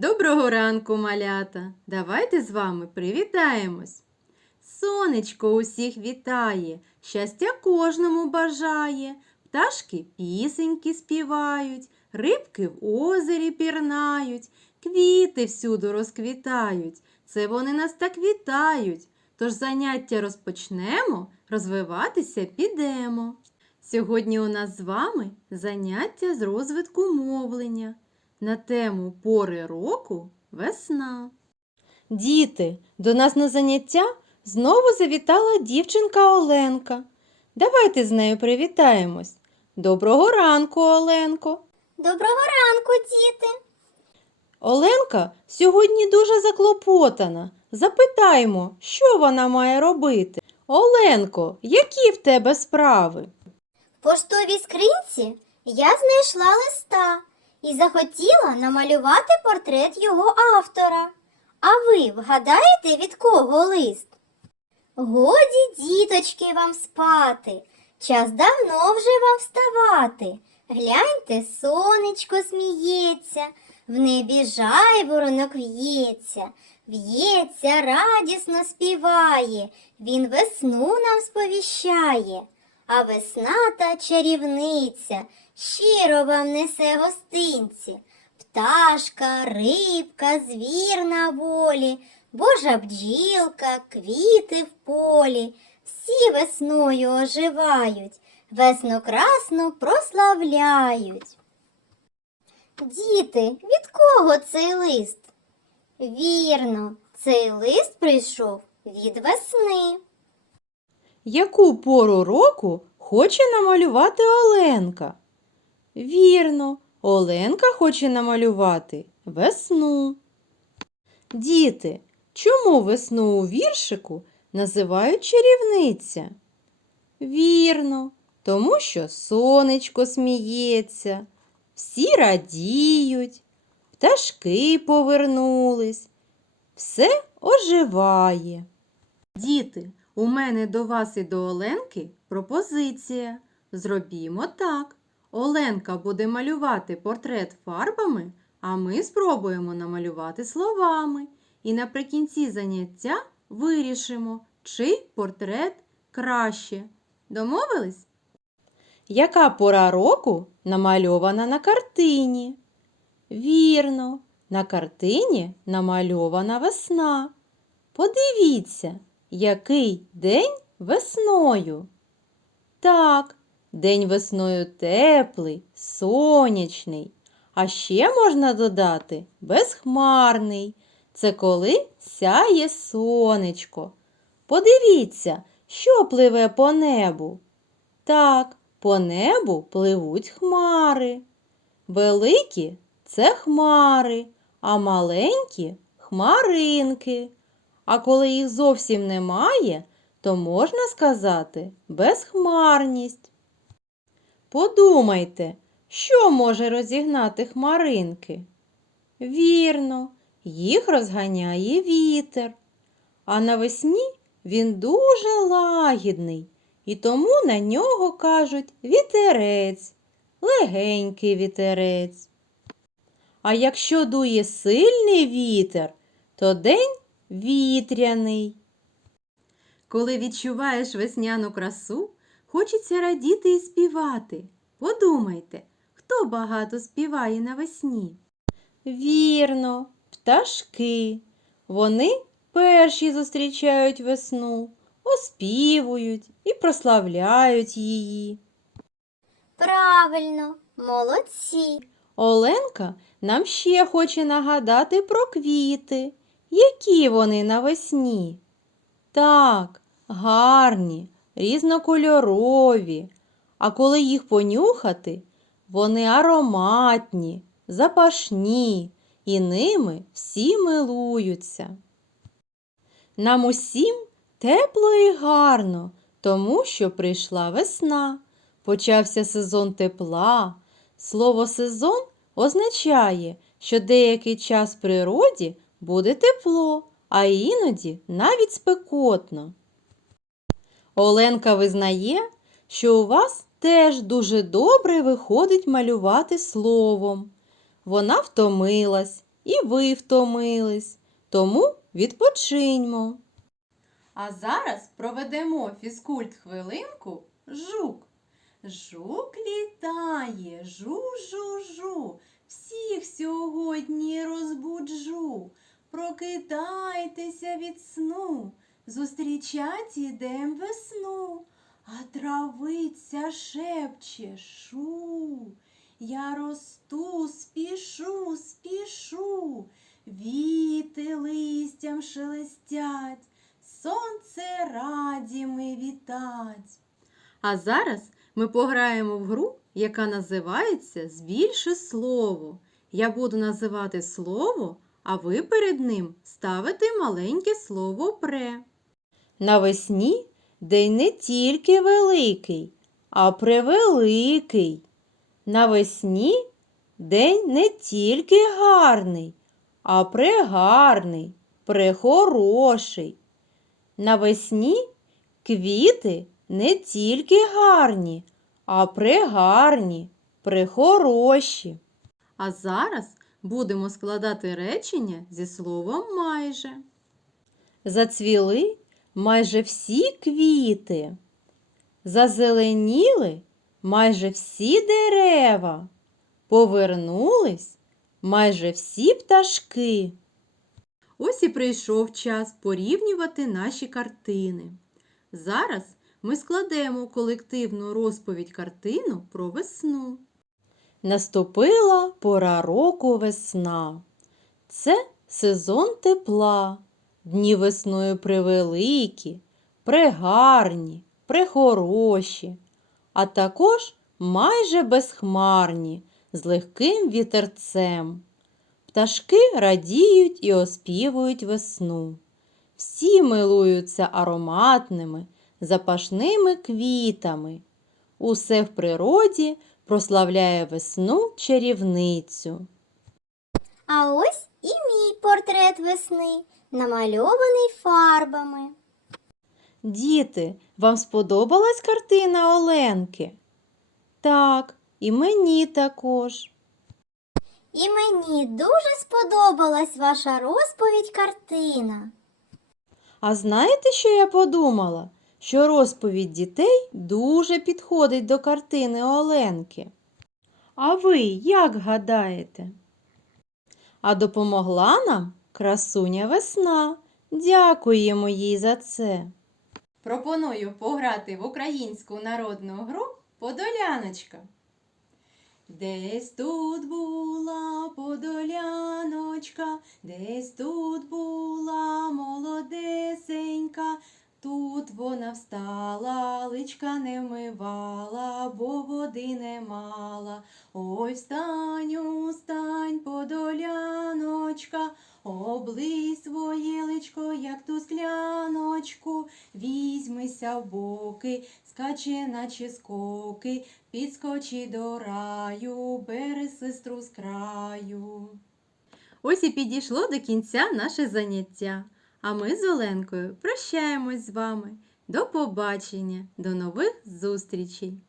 Доброго ранку, малята! Давайте з вами привітаємось. Сонечко усіх вітає, щастя кожному бажає, пташки пісеньки співають, рибки в озері пірнають, квіти всюди розквітають. Це вони нас так вітають. Тож заняття розпочнемо, розвиватися підемо. Сьогодні у нас з вами заняття з розвитку мовлення на тему пори року весна. Діти, до нас на заняття знову завітала дівчинка Оленка. Давайте з нею привітаємось. Доброго ранку, Оленко. Доброго ранку, діти. Оленка сьогодні дуже заклопотана. Запитаємо, що вона має робити. Оленко, які в тебе справи? В поштовій скринці я знайшла листа і захотіла намалювати портрет його автора. А ви вгадаєте, від кого лист? Годі, діточки, вам спати. Час давно вже вам вставати. Гляньте, сонечко сміється, в небі жайворонок в'ється, в'ється, радісно співає, він весну нам сповіщає. А весна та чарівниця щиро вам несе гостинці. Пташка, рибка, звір на волі, божа бджілка, квіти в полі. Всі весною оживають, весну красну прославляють. Діти, від кого цей лист? Вірно, цей лист прийшов від весни. Яку пору року хоче намалювати Оленка? Вірно, Оленка хоче намалювати весну. Діти, чому весну у віршику називають чарівниця? Вірно, тому що сонечко сміється, всі радіють, пташки повернулись, все оживає. Діти, у мене до вас і до Оленки пропозиція. Зробімо так. Оленка буде малювати портрет фарбами, а ми спробуємо намалювати словами. І наприкінці заняття вирішимо, чий портрет краще. Домовились? Яка пора року намальована на картині? Вірно, на картині намальована весна. Подивіться, який день весною. Так, день весною теплий, сонячний. А ще можна додати безхмарний. Це коли сяє сонечко. Подивіться, що пливе по небу. Так, по небу пливуть хмари. Великі це хмари, а маленькі хмаринки. А коли їх зовсім немає, то можна сказати безхмарність. Подумайте, що може розігнати хмаринки? Вірно, їх розганяє вітер. А навесні він дуже лагідний, і тому на нього кажуть вітерець, легенький вітерець. А якщо дує сильний вітер, то день вітряний. Коли відчуваєш весняну красу, хочеться радіти і співати. Подумайте, хто багато співає навесні? Вірно, пташки. Вони перші зустрічають весну, оспівують і прославляють її. Правильно, молодці. Оленка нам ще хоче нагадати про квіти. Які вони навесні? Так, гарні, різнокольорові. А коли їх понюхати, вони ароматні, запашні, і ними всі милуються. Нам усім тепло і гарно, тому що прийшла весна. Почався сезон тепла. Слово сезон означає, що деякий час в природі буде тепло, а іноді навіть спекотно. Оленка визнає, що у вас теж дуже добре виходить малювати словом. Вона втомилась і ви втомились, тому відпочиньмо. А зараз проведемо фізкульт хвилинку жук. Жук літає, жу-жу-жу, всіх сьогодні розбуджу. Прокидайтеся від сну, зустрічать ідем весну, а травиця шепче шу. Я росту, спішу, спішу, віти листям шелестять, сонце раді ми вітать. А зараз ми пограємо в гру, яка називається Збільши слово. Я буду називати слово, а ви перед ним ставите маленьке слово пре. Навесні день не тільки великий, а превеликий. Навесні день не тільки гарний, а прегарний, прехороший. Навесні квіти не тільки гарні, а прегарні, прехороші. А зараз будемо складати речення зі словом майже. Зацвіли майже всі квіти. Зазеленіли майже всі дерева. Повернулись майже всі пташки. Ось і прийшов час порівнювати наші картини. Зараз ми складемо колективну розповідь картину про весну. Наступила пора року весна. Це сезон тепла. Дні весною превеликі, прегарні, прехороші, а також майже безхмарні, з легким вітерцем. Пташки радіють і оспівують весну. Всі милуються ароматними, запашними квітами. Усе в природі прославляє весну чарівницю. А ось і мій портрет весни, намальований фарбами. Діти, вам сподобалась картина Оленки? Так, і мені також. І мені дуже сподобалась ваша розповідь картина. А знаєте, що я подумала? Що розповідь дітей дуже підходить до картини Оленки. А ви як гадаєте? А допомогла нам красуня весна. Дякуємо їй за це. Пропоную пограти в українську народну гру Подоляночка. Десь тут була подоляночка, десь тут була молодесенька, тут вона встала, личка не вмивала, бо води не мала. Ой, встань, встань, подоляночка, облий своє личко, як ту скляночку, візьмися в боки, скаче, наче скоки, підскочи до раю, бери сестру з краю. Ось і підійшло до кінця наше заняття. А ми з Оленкою прощаємось з вами. До побачення, до нових зустрічей!